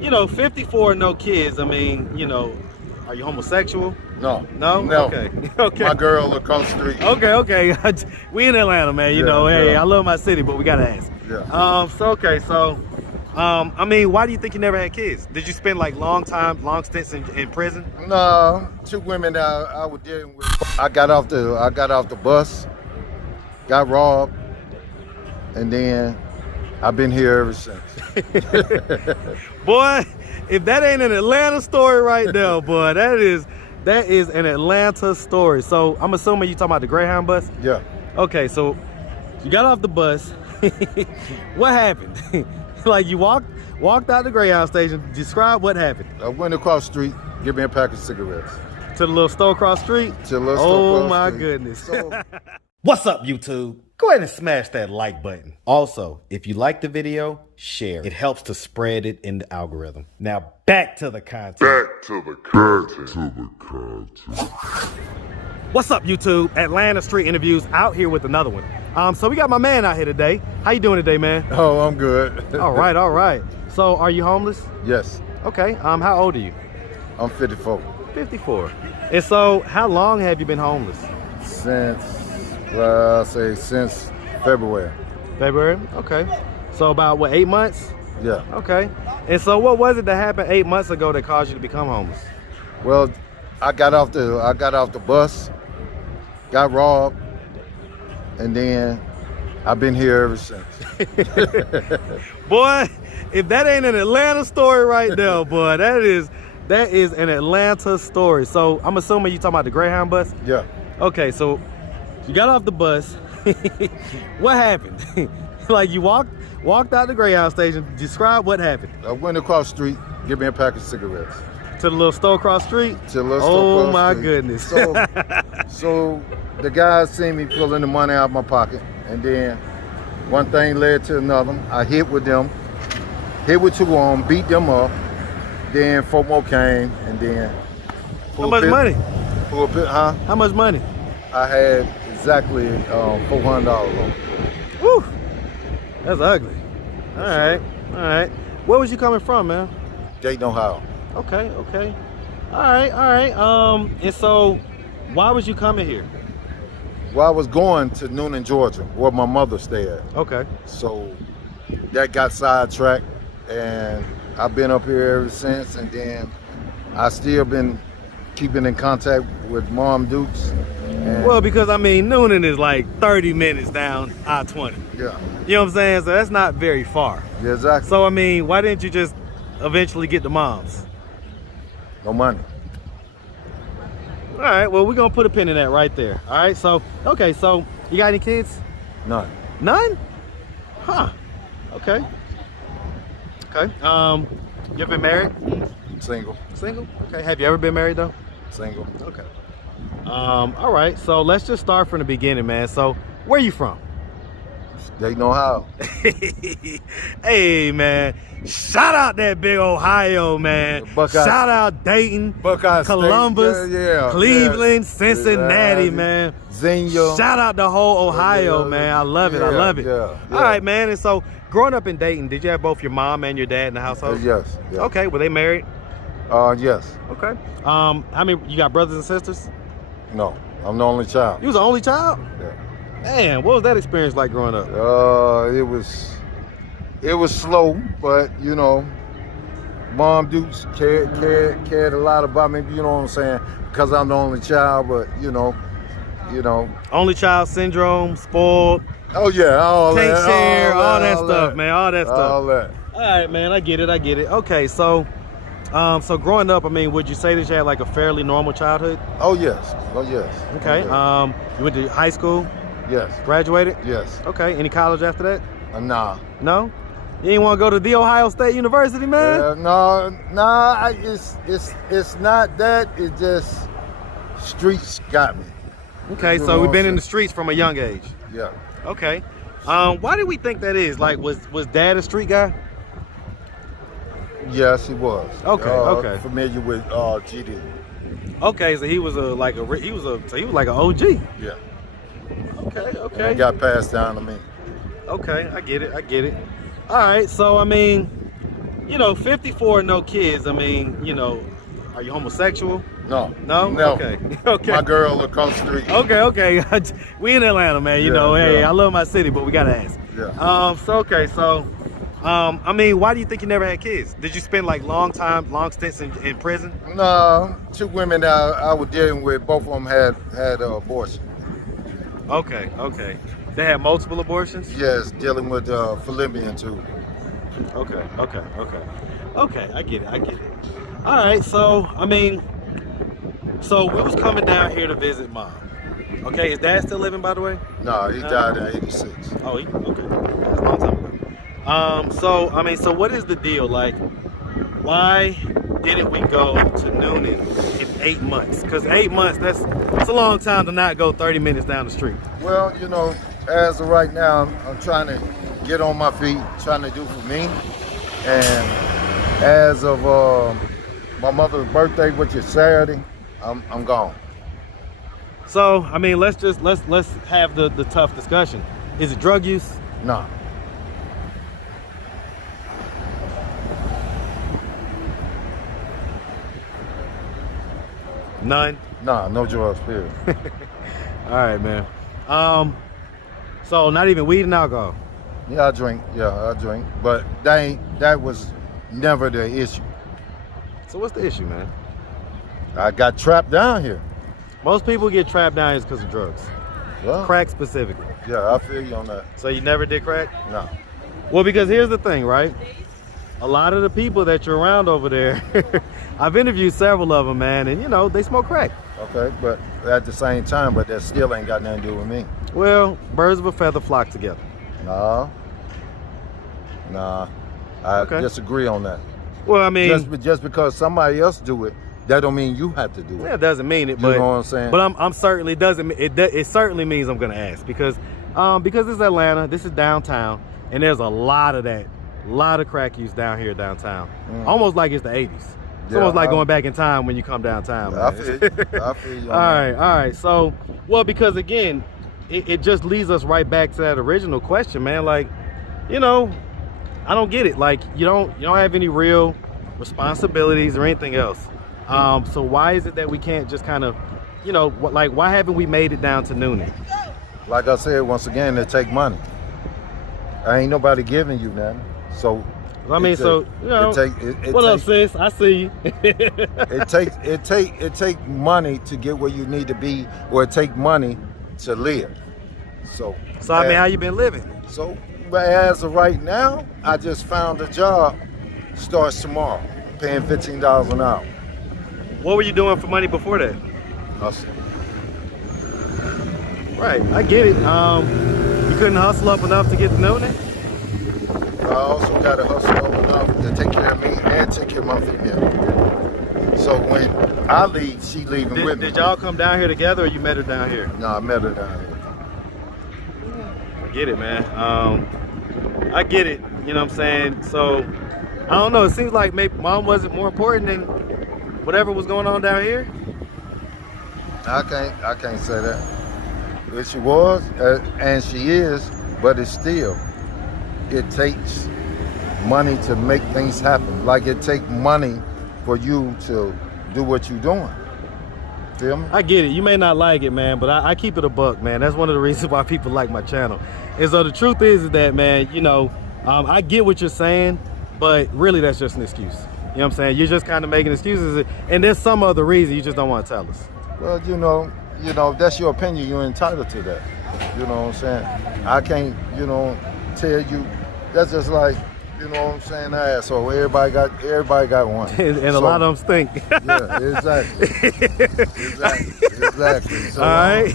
you know, 54 and no kids. I mean, you know, are you homosexual? No. No? No. Okay. Okay. My girl across the street. Okay. We in Atlanta, man. You know, hey, I love my city, but we gotta ask. Yeah. I mean, why do you think you never had kids? Did you spend like long stints in prison? No, 2 women that I was dealing with. I got off the bus, got robbed, and then I've been here ever since. Boy, if that ain't an Atlanta story right there, boy, that is an Atlanta story. So I'm assuming you talking about the Greyhound bus? Yeah. Okay, so you got off the bus. What happened? Like you walked out the Greyhound station. Describe what happened. I went across the street, give me a pack of cigarettes. To the little store across the street? To the little store Oh my goodness. So, what's up, YouTube? Go ahead and smash that like button. Also, if you like the video, share. It helps to spread it in the algorithm. Now back to the content. What's up, YouTube? Atlanta Street Interviews out here with another one. So we got my man out here today. How you doing today, man? Oh, I'm good. All right. So are you homeless? Yes. Okay. How old are you? I'm 54. 54. And so how long have you been homeless? Since February. February? Okay. So about what, 8 months? Yeah. Okay. And so what was it that happened 8 months ago that caused you to become homeless? Well, I got off the bus, got robbed, and then I've been here ever since. Boy, if that ain't an Atlanta story right there, boy, that is an Atlanta story. So I'm assuming you talking about the Greyhound bus? Yeah. Okay, so you got off the bus. What happened? Like you walked out the Greyhound station. Describe what happened. I went across the street, give me a pack of cigarettes. To the little store across the street? To the little store across my the street. Goodness. So the guys seen me pulling the money out of my pocket, and then one thing led to another. I hit with 2 of them, beat them up. Then 4 more came, and then how much money? How much money? I had exactly $400 on. Woo, that's ugly. All right. Where was you coming from, man? Dayton, Ohio. Okay. All right. And so why was you coming here? Well, I was going to Noonan, Georgia, where my mother stayed at. Okay. So that got sidetracked, and I've been up here ever since, and then I still been keeping in contact with Mom Dukes. Well, because I mean, Noonan is like 30 minutes down I-20. Yeah. You know what I'm saying? So that's not very far. Yeah, exactly. So I mean, why didn't you just eventually get the moms? No money. All right, well, we're gonna put a pin in that right there. All right, so, okay, so you got any kids? None. None? Huh, okay. You ever been married? Single. Single? Okay, have you ever been married though? Single. Okay. All right, so let's just start from the beginning, man. So, where you from? Dayton, Ohio. Hey, man. Shout out that big Ohio, man. Shout out Dayton, Buckeye Columbus, State. Cleveland, Cincinnati, man. Xenia. Shout out the whole Ohio, man. I love it. Yeah. All right, man. And so, growing up in Dayton, did you have both your mom and your dad in the household? Yes. Okay, were they married? Yes. Okay. How many, you got brothers and sisters? No, I'm the only child. You was the only child? Yeah. Man, what was that experience like growing up? It was slow, but you know, Mom Dukes cared a lot about me. You know what I'm saying? Because I'm the only child, but you know. Only child syndrome, spoiled. Oh yeah, all can't that, share, all that stuff, that. man, all that stuff. All that. All right, man, I get it. Okay, so growing up, I mean, would you say that you had like a fairly normal childhood? Oh yes. Okay. You went to high school? Yes. Graduated? Yes. Okay. Any college after that? Nah. No? You ain't want to go to The Ohio State University, man? No. It's not that. It's just streets got me. Okay, so we've been in the streets from a young age. Yeah. Okay. Why do we think that is? Like, was Dad a street guy? Yes, he was. Okay. Familiar with GD. Okay, so he was like an OG. Yeah. Okay. And it got passed down to me. Okay, I get it. All right, so I mean, you know, 54 and no kids. I mean, you know, are you homosexual? No. No? No. Okay. Okay. My girl across the street. Okay. We in Atlanta, man. You know, hey, I love my city, but we gotta ask. Yeah. I mean, why do you think you never had kids? Did you spend like long stints in prison? No, 2 women I was dealing with, both of them had abortion. Okay. They had multiple abortions? Yes, dealing with fallopian tube. Okay, I get it. All right, so, I mean, so we was coming down here to visit mom. Okay, is dad still living, by the way? No, he died in '86. Oh, okay. That's a long time ago. So, I mean, so what is the deal? Like, why didn't we go to Noonan in 8 months? Because 8 months, that's a long time to not go 30 minutes down the street. Well, you know, as of right now, I'm trying to get on my feet, trying to do for me. And as of my mother's birthday, which is Saturday, I'm gone. So, I mean, let's have the tough discussion. Is it drug use? No. None? Nah, no drugs, period. All right, man. So not even weed and alcohol? Yeah, I drink. But that was never the issue. So what's the issue, man? I got trapped down here. Most people get trapped down here because of drugs. Well, Crack specifically. yeah, I feel you on that. So you never did crack? No. Well, because here's the thing, right? A lot of the people that you're around over there, I've interviewed several of them, man, and you know, they smoke crack. Okay, but at the same time, but that still ain't got nothing to do with me. Well, birds of a feather flock together. Nah, I disagree on that. Well, I mean, just because somebody else do it, that don't mean you have to do it. That doesn't mean it, You but know what I'm saying? But I'm certainly doesn't. It certainly means I'm gonna ask because it's Atlanta. This is downtown, and there's a lot of that. A lot of crack use down here downtown. Almost like it's the 80s. It's almost like going back in time when you come downtown. I feel you. All right. So, well, because again, it just leads us right back to that original question, man. Like, you know, I don't get it. Like, you don't have any real responsibilities or anything else. So why is it that we can't just kind of, you know, like, why haven't we made it down to Noonan? Like I said, once again, it take money. Ain't nobody giving you nothing. So I mean, you know, what up, sis? I see you. it take money to get where you need to be, or it take money to live. So I mean, how you been living? So, but as of right now, I just found a job. Starts tomorrow, paying $15 an hour. What were you doing for money before that? Hustle. Right, I get it. You couldn't hustle up enough to get to Noonan? I also got to hustle up enough to take care of me and take care of my female. So when I leave, she leaving with me. Did y'all come down here together, or you met her down here? No, I met her down here. I get it, man. I get it. You know what I'm saying? So, I don't know. It seems like maybe mom wasn't more important than whatever was going on down here. I can't say that. If she was, and she is, but it's still, it takes money to make things happen. Like it takes money for you to do what you're doing. Feel me? I get it. You may not like it, man, but I keep it a buck, man. That's one of the reasons why people like my channel. And so the truth is that, man, you know, I get what you're saying, but really that's just an excuse. You know what I'm saying? You're just kind of making excuses, and there's some other reason you just don't want to tell us. Well, you know, that's your opinion. You're entitled to that. You know what I'm saying? I can't, tell you. That's just like, you know what I'm saying, asshole. Everybody got one. and a lot of them stink. Yeah, exactly. So, all right.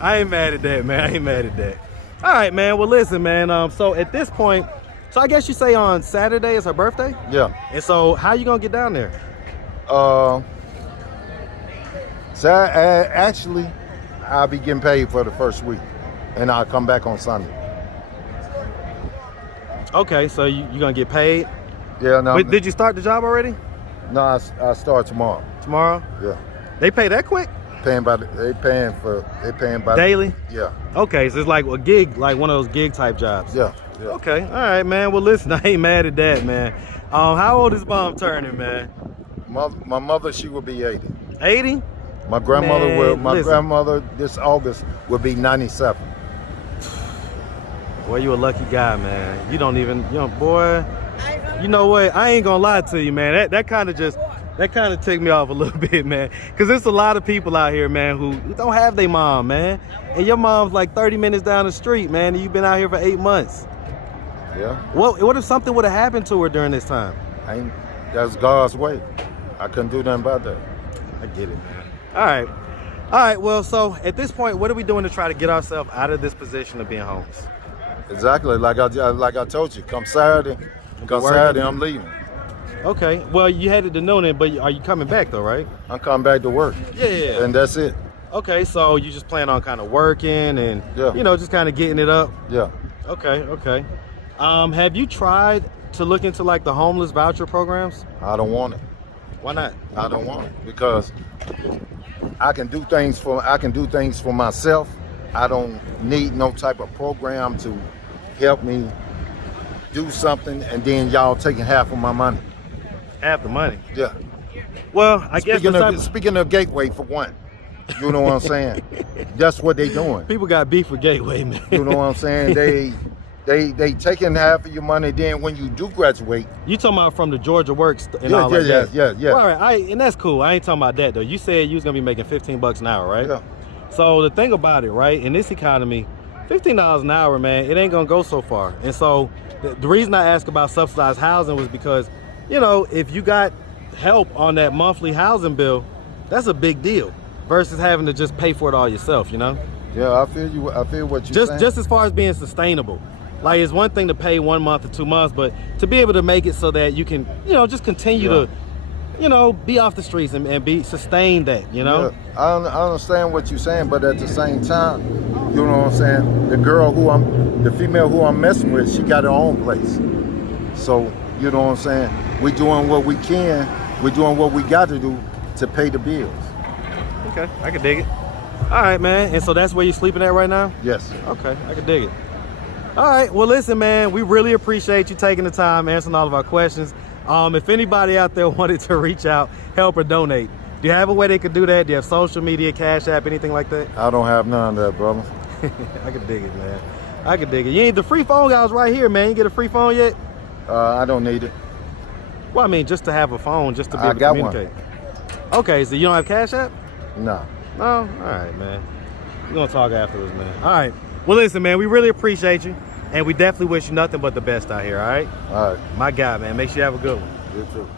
I ain't mad at that, man. I ain't mad at that. All right, man. Well, listen, man. So at this point, so I guess you say on Saturday is her birthday? Yeah. And so how you gonna get down there? Actually, I'll be getting paid for the first week, and I'll come back on Sunday. Okay, so you gonna get paid? Yeah. No. Wait, did you start the job already? No, I start tomorrow. Tomorrow? Yeah. They pay that quick? They paying by daily? Yeah. Okay, so it's like a gig, like one of those gig type jobs. Yeah. Okay, all right, man. Well, listen, I ain't mad at that, man. How old is mom turning, man? My mother, she will be 80. 80? My grandmother Man, listen. grandmother this August will be 97. Boy, you a lucky guy, man. You don't even, boy. You know what? I ain't gonna lie to you, man. That kind of ticked me off a little bit, man. Cause there's a lot of people out here, man, who don't have their mom, man. And your mom's like 30 minutes down the street, man. And you've been out here for 8 months. Yeah. What if something would have happened to her during this time? That's God's way. I couldn't do nothing about that. I get it, man. All right. Well, so at this point, what are we doing to try to get ourselves out of this position of being homeless? Exactly. Like I told you, come Saturday, I'm leaving. Okay. Well, you headed to Noonan, but are you coming back though, right? I'm coming back to work. Yeah. And that's it. Okay. So you just plan on kind of working and just kind of getting it up. Yeah. Okay. Have you tried to look into like the homeless voucher programs? I don't want it. Why not? I don't want it because I can do things for myself. I don't need no type of program to help me do something, and then y'all taking half of my money. Half the money? Yeah. Well, I guess speaking of Gateway for one, you know what I'm saying? That's what they doing. People got beef with Gateway, man. You know what I'm saying? They taking half of your money. Then when you do graduate, you talking about from the Georgia Works and yeah, all like that? Yeah. Well, all right, and that's cool. I ain't talking about that though. You said you was gonna be making $15 an hour, right? Yeah. So the thing about it, right, in this economy, $15 an hour, man, it ain't gonna go so far. And so the reason I asked about subsidized housing was because, if you got help on that monthly housing bill, that's a big deal versus having to just pay for it all yourself, Yeah, I feel you. I feel what you're saying. Just as far as being sustainable. Like, it's one thing to pay 1 month or 2 months, but to be able to make it so that you can, just continue to, be off the streets and sustain that, Yeah, I understand what you're saying, but at the same time, you know what I'm saying? The female who I'm messing with, she got her own place. So, you know what I'm saying? We're doing what we can. We're doing what we got to do to pay the bills. Okay, I can dig it. All right, man. And so that's where you're sleeping at right now? Yes. Okay, I can dig it. All right, well, listen, man, we really appreciate you taking the time, answering all of our questions. If anybody out there wanted to reach out, help or donate, do you have a way they could do that? Do you have social media, Cash App, anything like that? I don't have none of that, brother. I can dig it, man. I can dig it. You ain't the free phone guys right here, man. You get a free phone yet? I don't need it. Well, I mean, just to have a phone, just to be able to communicate. One. Okay, so you don't have Cash App? No. No? All right, man. We're going to talk afterwards, man. All right. Well, listen, man, we really appreciate you, and we definitely wish you nothing but the best out here, all right? All right. My guy, man. Make sure you have a good one. You too.